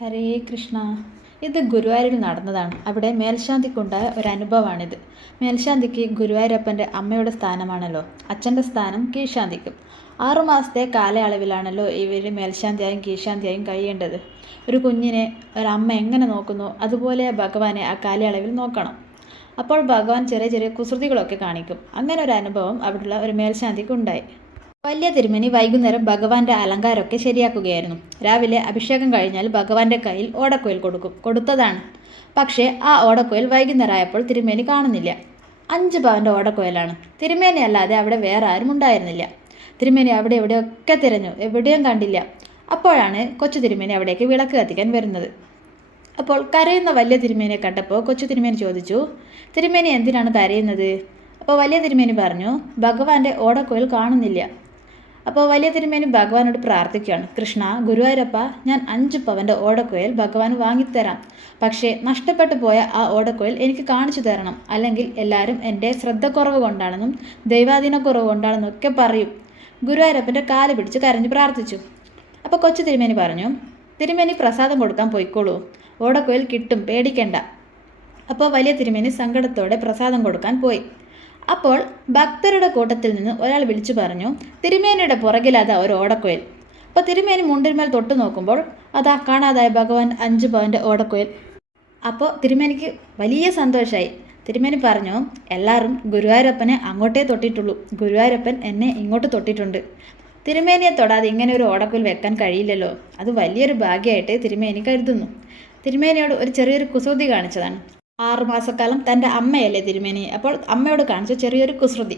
ഹരേ കൃഷ്ണ. ഇത് ഗുരുവായൂരിൽ നടന്നതാണ്. അവിടെ മേൽശാന്തിക്കുണ്ടായ ഒരു അനുഭവമാണിത്. മേൽശാന്തിക്ക് ഗുരുവായൂരപ്പൻ്റെ അമ്മയുടെ സ്ഥാനമാണല്ലോ. അച്ഛൻ്റെ സ്ഥാനം കീഴ്ശാന്തിക്കും. 6 മാസത്തെ കാലയളവിലാണല്ലോ ഇവർ മേൽശാന്തിയായും കീഴ്ശാന്തിയായും കഴിയേണ്ടത്. ഒരു കുഞ്ഞിനെ ഒരമ്മ എങ്ങനെ നോക്കുന്നു അതുപോലെ ഭഗവാനെ ആ കാലയളവിൽ നോക്കണം. അപ്പോൾ ഭഗവാൻ ചെറിയ ചെറിയ കുസൃതികളൊക്കെ കാണിക്കും. അങ്ങനെ ഒരു അനുഭവം അവിടെയുള്ള ഒരു മേൽശാന്തിക്ക് ഉണ്ടായി. വലിയ തിരുമേനി വൈകുന്നേരം ഭഗവാന്റെ അലങ്കാരമൊക്കെ ശരിയാക്കുകയായിരുന്നു. രാവിലെ അഭിഷേകം കഴിഞ്ഞാൽ ഭഗവാന്റെ കയ്യിൽ ഓടക്കുഴൽ കൊടുത്തതാണ്. പക്ഷേ ആ ഓടക്കുഴൽ വൈകുന്നേരമായപ്പോൾ തിരുമേനി കാണുന്നില്ല. 5 പവൻ്റെ ഓടക്കുഴലാണ്. തിരുമേനി അല്ലാതെ അവിടെ വേറെ ആരും ഉണ്ടായിരുന്നില്ല. തിരുമേനി അവിടെ എവിടെയൊക്കെ തിരഞ്ഞു, എവിടെയും കണ്ടില്ല. അപ്പോഴാണ് കൊച്ചു തിരുമേനി അവിടേക്ക് വിളക്ക് കത്തിക്കാൻ വരുന്നത്. അപ്പോൾ കരയുന്ന വലിയ തിരുമേനിയെ കണ്ടപ്പോൾ കൊച്ചു തിരുമേനി ചോദിച്ചു, തിരുമേനി എന്തിനാണ് കരയുന്നത്? അപ്പോൾ വലിയ തിരുമേനി പറഞ്ഞു, ഭഗവാന്റെ ഓടക്കുഴൽ കാണുന്നില്ല. അപ്പോൾ വലിയ തിരുമേനി ഭഗവാനോട് പ്രാർത്ഥിക്കുകയാണ്, കൃഷ്ണ, ഗുരുവായൂരപ്പ, ഞാൻ 5 പവൻ്റെ ഓടക്കുഴൽ ഭഗവാൻ വാങ്ങിത്തരാം. പക്ഷേ നഷ്ടപ്പെട്ടു പോയ ആ ഓടക്കുഴൽ എനിക്ക് കാണിച്ചു തരണം. അല്ലെങ്കിൽ എല്ലാവരും എൻ്റെ ശ്രദ്ധക്കുറവ് കൊണ്ടാണെന്നും ദൈവാധീനക്കുറവ് കൊണ്ടാണെന്നും ഒക്കെ പറയും. ഗുരുവായൂരപ്പൻ്റെ കാല് പിടിച്ച് കരഞ്ഞ് പ്രാർത്ഥിച്ചു. അപ്പോൾ കൊച്ചു തിരുമേനി പറഞ്ഞു, തിരുമേനി പ്രസാദം കൊടുക്കാൻ പോയിക്കോളൂ, ഓടക്കുഴൽ കിട്ടും, പേടിക്കണ്ട. അപ്പോൾ വലിയ തിരുമേനി സങ്കടത്തോടെ പ്രസാദം കൊടുക്കാൻ പോയി. അപ്പോൾ ഭക്തരുടെ കൂട്ടത്തിൽ നിന്ന് ഒരാൾ വിളിച്ചു പറഞ്ഞു, തിരുമേനിയുടെ പുറകിലതാ ഒരു ഓടക്കുഴൽ. അപ്പോൾ തിരുമേനി മുണ്ടിന്മേൽ തൊട്ട് നോക്കുമ്പോൾ അതാ കാണാതായ ഭഗവാൻ 5 പവൻ്റെ ഓടക്കുഴൽ. അപ്പോൾ തിരുമേനിക്ക് വലിയ സന്തോഷമായി. തിരുമേനി പറഞ്ഞു, എല്ലാവരും ഗുരുവായൂരപ്പനെ അങ്ങോട്ടേ തൊട്ടിട്ടുള്ളൂ, ഗുരുവായൂരപ്പൻ എന്നെ ഇങ്ങോട്ട് തൊട്ടിട്ടുണ്ട്. തിരുമേനിയെ തൊടാതെ ഇങ്ങനെ ഒരു ഓടക്കുഴൽ വെക്കാൻ കഴിയില്ലല്ലോ. അത് വലിയൊരു ഭാഗ്യമായിട്ട് തിരുമേനി കരുതുന്നു. തിരുമേനിയോട് ഒരു ചെറിയൊരു കുസൃതി കാണിച്ചതാണ്. 6 മാസക്കാലം തൻ്റെ അമ്മയല്ലേ തിരുമേനി, അപ്പോൾ അമ്മയോട് കാണിച്ച ചെറിയൊരു കുസൃതി.